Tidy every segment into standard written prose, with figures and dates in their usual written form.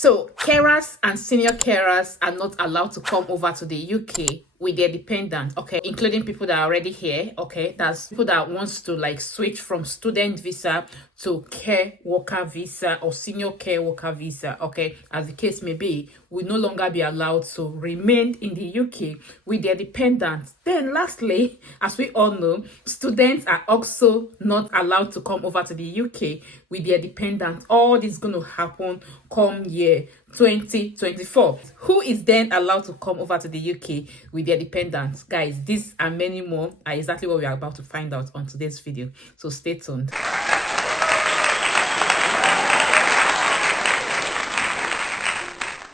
So carers and senior carers are not allowed to come over to the UK with their dependents, okay, including people that are already here, okay. That's people that wants to like switch from student visa to care worker visa or senior care worker visa, okay, as the case may be, will no longer be allowed to remain in the UK with their dependents. Then lastly, as we all know, students are also not allowed to come over to the UK with their dependents. All this is going to happen come year 2024. Who is then allowed to come over to the UK with their dependents? Guys, this and many more are exactly what we are about to find out on today's video, so stay tuned.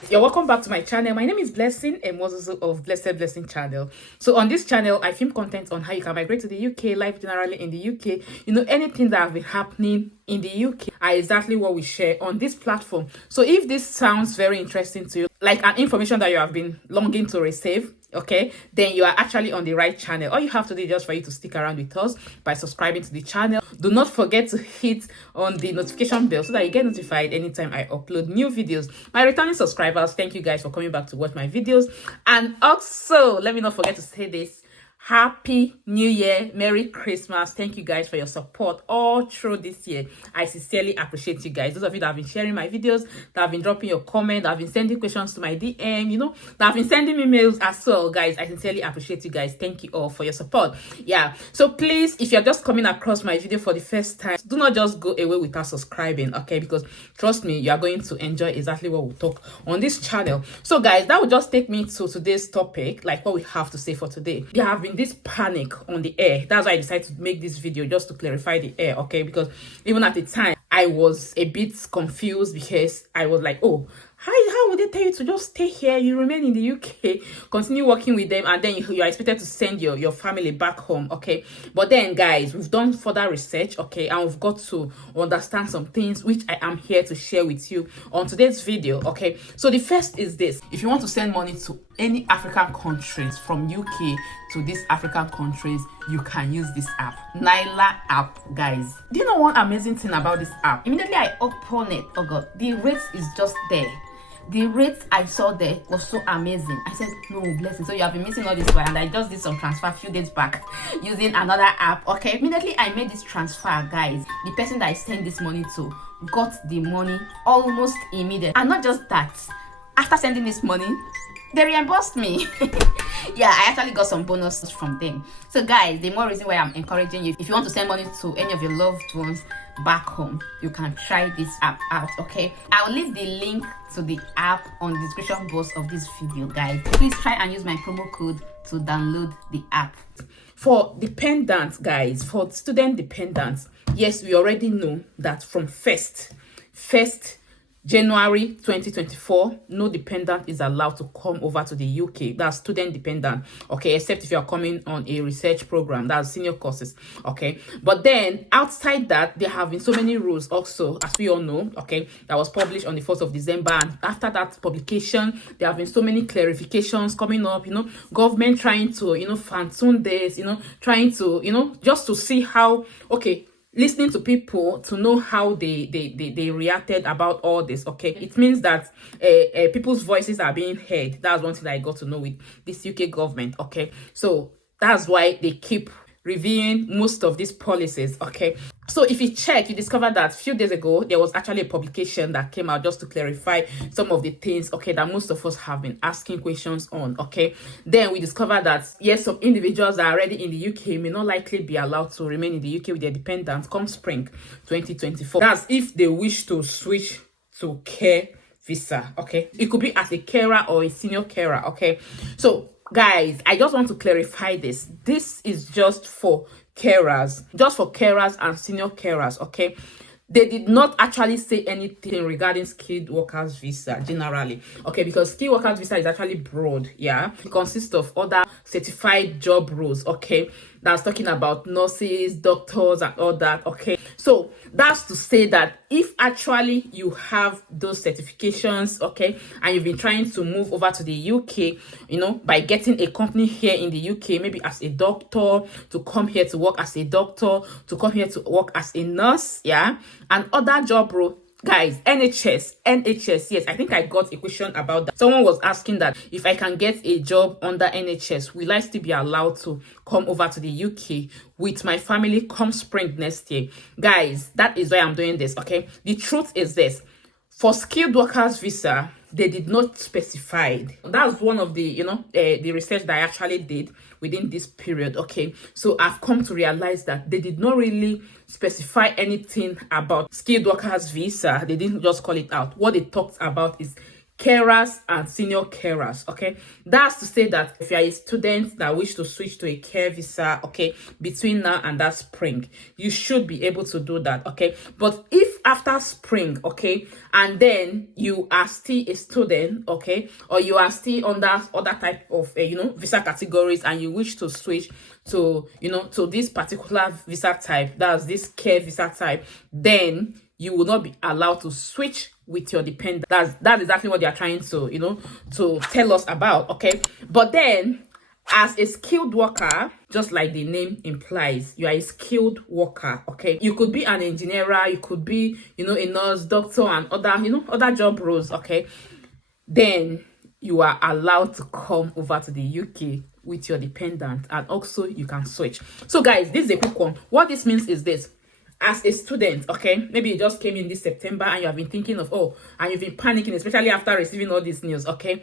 You're welcome back to my channel. My name is Blessing, a Moses of Blessed Blessing channel. So on this channel, I film content on how you can migrate to the UK, life generally in the UK. You know, anything that have been happening in the UK are exactly what we share on this platform. So if this sounds very interesting to you, like an information that you have been longing to receive, okay, then you are actually on the right channel. All you have to do is just for you to stick around with us by subscribing to the channel. Do not forget to hit on the notification bell so that you get notified anytime I upload new videos. My returning subscribers, thank you guys for coming back to watch my videos. And also, let me not forget to say this: Happy New Year, Merry Christmas. Thank you guys for your support all through this year. I sincerely appreciate you guys. Those of you that have been sharing my videos, that have been dropping your comment, that have been sending questions to my DM, you know, that have been sending me mails as well, guys. I sincerely appreciate you guys. Thank you all for your support. Yeah, so please, if you're just coming across my video for the first time, do not just go away without subscribing, okay? Because trust me, you are going to enjoy exactly what we talk on this channel. So guys, that will just take me to today's topic, like what we have to say for today. There have been this panic on the air. That's why I decided to make this video, just to clarify the air, okay? Because even at the time, I was a bit confused because I was like, oh, how would they tell you to just stay here? You remain in the UK, continue working with them, and then you are expected to send your family back home, okay? But then, guys, we've done further research, okay, and we've got to understand some things which I am here to share with you on today's video, okay? So the first is this: if you want to send money to any African countries, from UK to these African countries, you can use this app, Naira app, guys. Do you know one amazing thing about this app? Immediately I open it, oh god, the rate is just there. The rate I saw there was so amazing. I said, no, blessing. So you have been missing all this while, and I just did some transfer a few days back using another app, okay? Immediately I made this transfer, guys. The person that I sent this money to got the money almost immediately. And not just that, after sending this money, they reimbursed me. Yeah, I actually got some bonuses from them. So guys, the more reason why I'm encouraging you, if you want to send money to any of your loved ones back home, you can try this app out, okay? I'll leave the link to the app on the description box of this video, guys. Please try and use my promo code to download the app. For dependents, guys, for student dependents, yes, we already know that from 1st January 2024, no dependent is allowed to come over to the UK. That's student dependent, okay, except if you're coming on a research program, that's senior courses, okay? But then outside that, there have been so many rules also, as we all know, okay, that was published on the 1st of December. And after that publication, there have been so many clarifications coming up, you know, government trying to, you know, fine-tune this, you know, trying to, you know, just to see how, okay, listening to people to know how they reacted about all this, okay? It means that people's voices are being heard. That's one thing that I got to know with this UK government, okay? So that's why they keep reviewing most of these policies, okay? So if you check, you discover that a few days ago, there was actually a publication that came out just to clarify some of the things, okay, that most of us have been asking questions on, okay? Then we discovered that, yes, some individuals that are already in the UK may not likely be allowed to remain in the UK with their dependents come spring 2024. That's if they wish to switch to care visa, okay? It could be as a carer or a senior carer, okay? So guys, I just want to clarify this. This is just for carers, and senior carers, okay? They did not actually say anything regarding skilled workers visa generally, okay? Because skilled workers visa is actually broad, yeah? It consists of other certified job roles, okay? That's talking about nurses, doctors, and all that, okay? So that's to say that if actually you have those certifications, okay, and you've been trying to move over to the UK, you know, by getting a company here in the UK, maybe as a doctor, to come here to work as a doctor, to come here to work as a nurse, yeah, and other job role, Guys, NHS, yes, I think I got a question about that. Someone was asking that if I can get a job under NHS, will I still be allowed to come over to the UK with my family come spring next year? Guys, that is why I'm doing this, okay? The truth is this: for skilled workers visa, they did not specify. That's one of the the research that I actually did within this period, okay? So I've come to realize that they did not really specify anything about skilled workers visa. They didn't just call it out. What they talked about is carers and senior carers, okay? That's to say that if you are a student that wish to switch to a care visa, okay, between now and that spring, you should be able to do that, okay? But if after spring, okay, and then you are still a student, okay, or you are still under other type of visa categories, and you wish to switch to to this particular visa type, that's this care visa type, then you will not be allowed to switch with your dependent. That's exactly what they are trying to to tell us about, okay? But then, as a skilled worker, just like the name implies, you are a skilled worker, okay? You could be an engineer, you could be a nurse, doctor, and other other job roles, okay? Then you are allowed to come over to the UK with your dependent, and also you can switch. So guys, this is a quick one. What this means is this: as a student, okay, maybe you just came in this September and you have been thinking of, and you've been panicking, especially after receiving all this news, okay?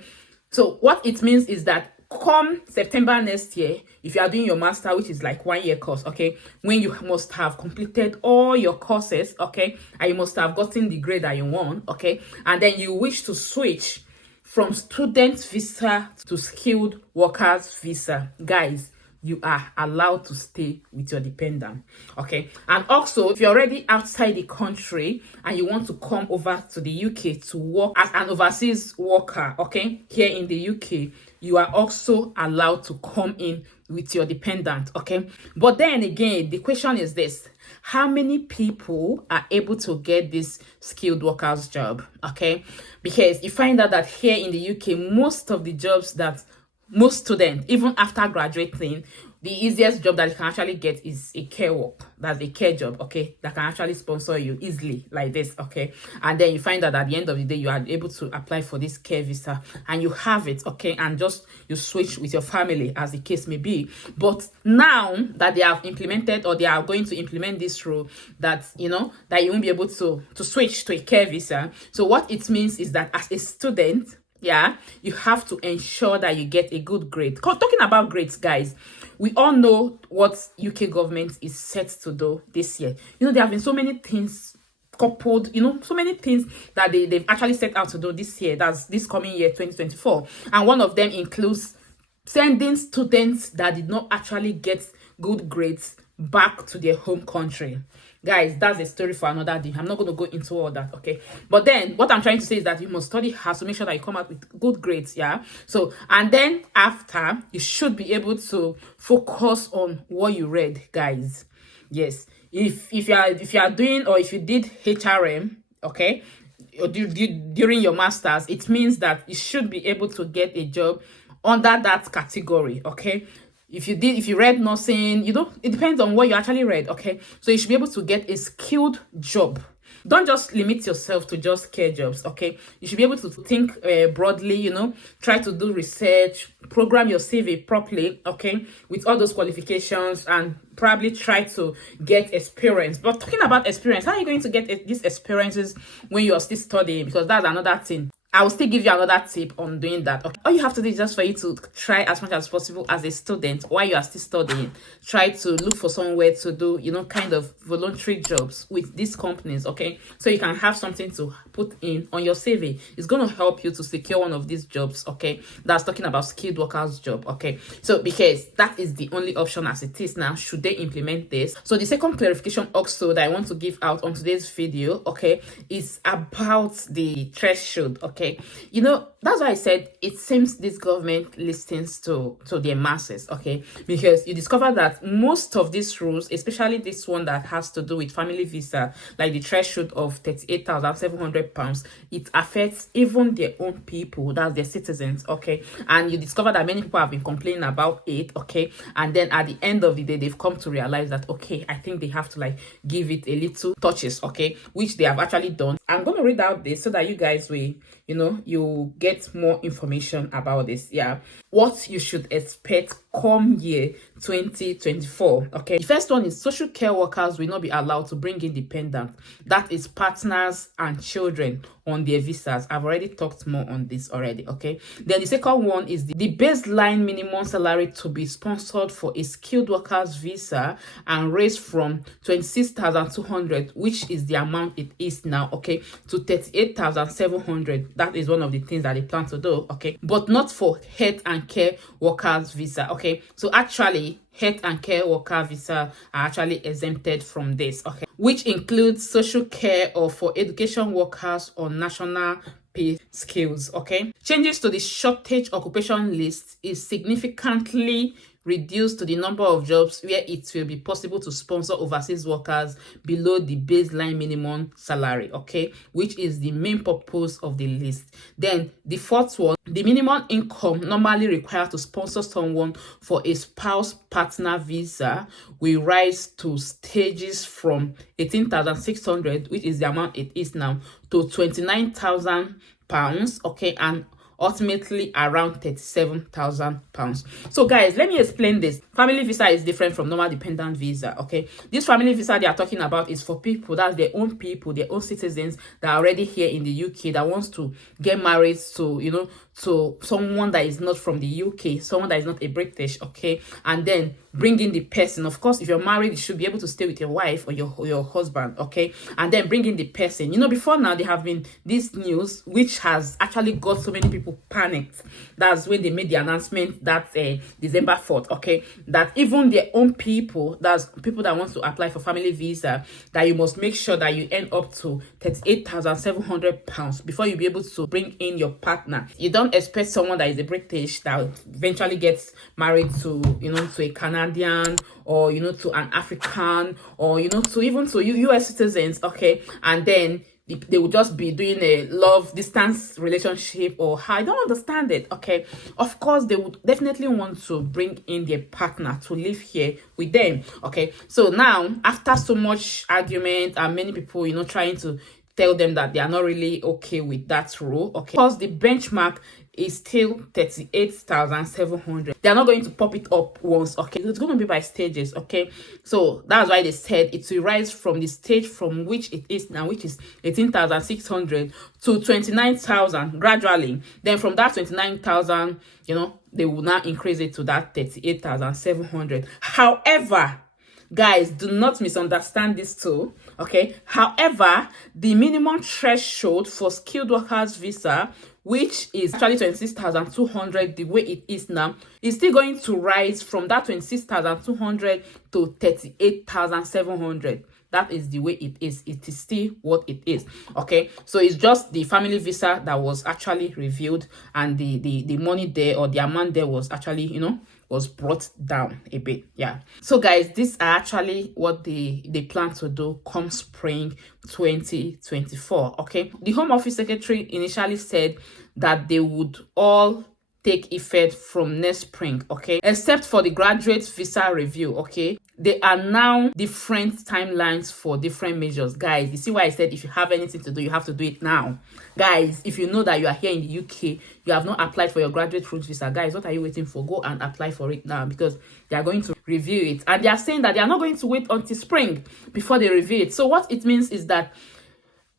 So what it means is that come September next year, if you are doing your master, which is like 1 year course, okay, when you must have completed all your courses, okay, and you must have gotten the grade that you want, okay, and then you wish to switch from student visa to skilled workers visa, guys, you are allowed to stay with your dependent, okay? And also, if you're already outside the country and you want to come over to the UK to work as an overseas worker, okay, here in the UK, you are also allowed to come in with your dependent, okay? But then again, the question is this: how many people are able to get this skilled workers job, okay? Because you find out that here in the UK, most of the jobs that most students, even after graduating, the easiest job that you can actually get is a care work. That's a care job, okay, that can actually sponsor you easily like this, okay? And then you find that at the end of the day, you are able to apply for this care visa and you have it, okay? And just you switch with your family, as the case may be. But now that they have implemented, or they are going to implement this rule, that that you won't be able to switch to a care visa. So what it means is that as a student, yeah, you have to ensure that you get a good grade. Talking about grades, guys, we all know what UK government is set to do this year. There have been so many things coupled, so many things that they've actually set out to do this year. That's this coming year, 2024. And one of them includes sending students that did not actually get good grades back to their home country. Guys, that's a story for another day. I'm not going to go into all that, okay? But then what I'm trying to say is that you must study hard to make sure that you come out with good grades, yeah? So, and then after, you should be able to focus on what you read, guys. Yes. If you are doing, or if you did HRM, okay, or during your masters, it means that you should be able to get a job under that category, okay? If you read nursing, it depends on what you actually read, okay? So you should be able to get a skilled job. Don't just limit yourself to just care jobs, okay? You should be able to think broadly, try to do research, program your CV properly, okay, with all those qualifications, and probably try to get experience. But talking about experience, how are you going to get these experiences when you are still studying? Because that's another thing. I will still give you another tip on doing that. Okay. All you have to do is just for you to try as much as possible as a student while you are still studying. Try to look for somewhere to do, kind of voluntary jobs with these companies, okay? So you can have something to put in on your CV. It's going to help you to secure one of these jobs, okay? That's talking about skilled workers job, okay? So because that is the only option as it is now, should they implement this. So the second clarification also that I want to give out on today's video, okay, is about the threshold, okay? Okay, you know, that's why I said it seems this government listens to their masses. Okay, because you discover that most of these rules, especially this one that has to do with family visa, like the threshold of 38,700 pounds, it affects even their own people, that's their citizens. Okay, and you discover that many people have been complaining about it. Okay, and then at the end of the day, they've come to realize that, okay, I think they have to like give it a little touches. Okay, which they have actually done. I'm going to read out this so that you guys will, you know, you get more information about this. Yeah, what you should expect come year 2024. Okay, the first one is social care workers will not be allowed to bring in dependents, that is partners and children, on their visas. I've already talked more on this already. Okay, then the second one is the baseline minimum salary to be sponsored for a skilled workers visa and raised from 26,200, which is the amount it is now, okay, to 38,700. That is one of the things that they plan to do. Okay, but not for health and care workers visa. Okay, so actually health and care worker visa are actually exempted from this. Okay, which includes social care or for education workers on national pay scales. Okay, changes to the shortage occupation list is significantly reduced to the number of jobs where it will be possible to sponsor overseas workers below the baseline minimum salary. Okay, which is the main purpose of the list. Then the fourth one, the minimum income normally required to sponsor someone for a spouse partner visa will rise to stages from 18,600, which is the amount it is now, to 29,000 pounds. Okay, and ultimately around 37,000 pounds. So guys, let me explain this. Family visa is different from normal dependent visa. Okay, this family visa they are talking about is for people, that's their own people, their own citizens that are already here in the UK, that wants to get married to, you know, to someone that is not from the UK, someone that is not a British. Okay, and then bring in the person. Of course, if you're married, you should be able to stay with your wife or your husband. Okay, and then bring in the person. You know, before now there have been this news which has actually got so many people panicked. That's when they made the announcement that December 4th. Okay, that even their own people, that's people that want to apply for family visa, that you must make sure that you earn up to 38,700 pounds before you be able to bring in your partner. You don't expect someone that is a British that eventually gets married to, you know, to a Canadian, or, you know, to an African, or, you know, to even to US citizens. Okay, and then they will just be doing a love distance relationship, or how, I don't understand it. Okay, of course they would definitely want to bring in their partner to live here with them. Okay, so now after so much argument and many people, you know, trying to tell them that they are not really okay with that rule. Okay, because the benchmark is still 38,700. They are not going to pop it up once. Okay, it's going to be by stages. Okay, so that's why they said it will rise from the stage from which it is now, which is 18,600, to 29,000 gradually. Then from that 29,000, you know, they will now increase it to that 38,700. However, guys, do not misunderstand this too. Okay, however, the minimum threshold for skilled workers visa, which is actually 26,200, the way it is now, is still going to rise from that 26,200 to 38,700. That is the way it is. It is still what it is. Okay, so it's just the family visa that was actually reviewed, and the money there, or the amount there, was actually, you know, was brought down a bit. Yeah, so guys, these are actually what they plan to do come spring 2024. Okay, the Home Office Secretary initially said that they would all take effect from next spring. Okay, except for the graduate visa review. Okay, there are now different timelines for different measures. Guys, you see why I said if you have anything to do, you have to do it now. Guys, if you know that you are here in the UK, you have not applied for your graduate route visa, guys, what are you waiting for? Go and apply for it now, because they are going to review it, and they are saying that they are not going to wait until spring before they review it. So what it means is that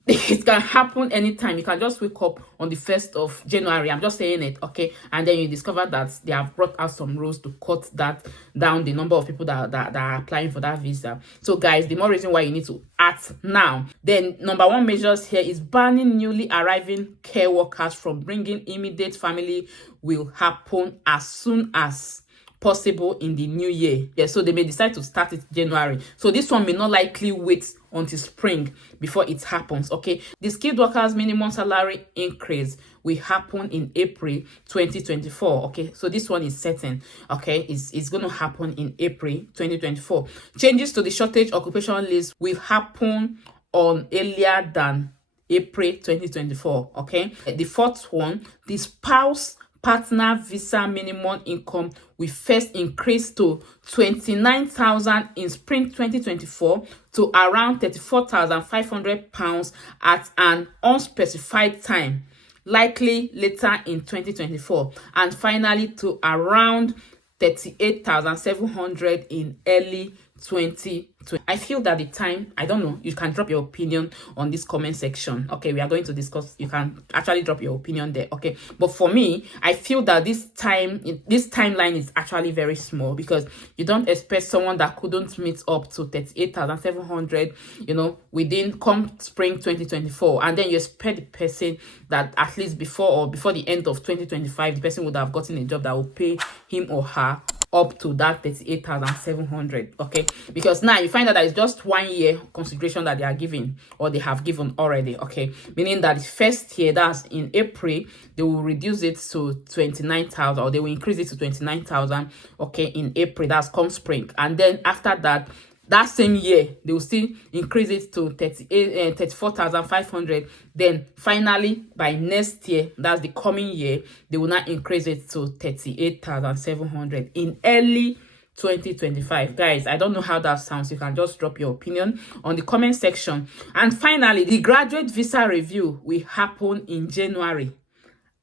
it can happen anytime. You can just wake up on the 1st of January, I'm just saying it, okay, and then you discover that they have brought out some rules to cut that down, the number of people that are applying for that visa. So guys, the more reason why you need to act now. Then number one measures here is banning newly arriving care workers from bringing immediate family will happen as soon as possible in the new year. Yeah, so they may decide to start it January. So this one may not likely wait until spring before it happens. Okay, the skilled workers minimum salary increase will happen in April 2024. Okay, so this one is certain. Okay, it's going to happen in April 2024. Changes to the shortage occupation list will happen on earlier than April 2024. Okay, the fourth one, the spouse partner visa minimum income will first increase to 29,000 in spring 2024 to around 34,500 pounds at an unspecified time, likely later in 2024, and finally to around 38,700 in early 2020. I feel that the time, I don't know, you can drop your opinion on this comment section. Okay, we are going to discuss, you can actually drop your opinion there. Okay, but for me, I feel that this timeline is actually very small, because you don't expect someone that couldn't meet up to 38,700, you know, within come spring 2024, and then you expect the person that at least before the end of 2025, the person would have gotten a job that will pay him or her up to that 38,700. Okay, because now you find out that it's just 1 year consideration that they are giving, or they have given already. Okay, meaning that the first year, that's in April, they will reduce it to 29,000, or they will increase it to 29,000. Okay, in April, that's come spring, and then after that, that same year they will still increase it to 34,500. Then finally by next year, that's the coming year, they will not increase it to 38,700 in early 2025. Guys, I don't know how that sounds. You can just drop your opinion on the comment section. And finally, the graduate visa review will happen in January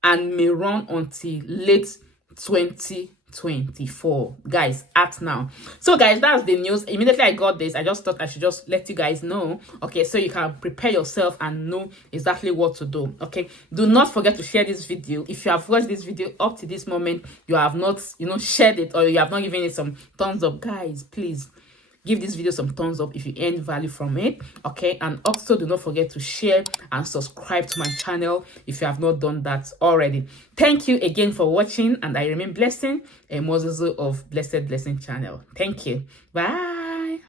and may run until late 2024. Guys, act now. So guys, that's the news. Immediately I got this, I just thought I should just let you guys know. Okay, so you can prepare yourself and know exactly what to do. Okay, do not forget to share this video. If you have watched this video up to this moment, you have not, shared it, or you have not given it some thumbs up, guys, please give this video some thumbs up if you earn value from it. Okay, and also do not forget to share and subscribe to my channel if you have not done that already. Thank you again for watching, and I remain Blessing, a Mozuzu of Blessed Blessing channel. Thank you. Bye.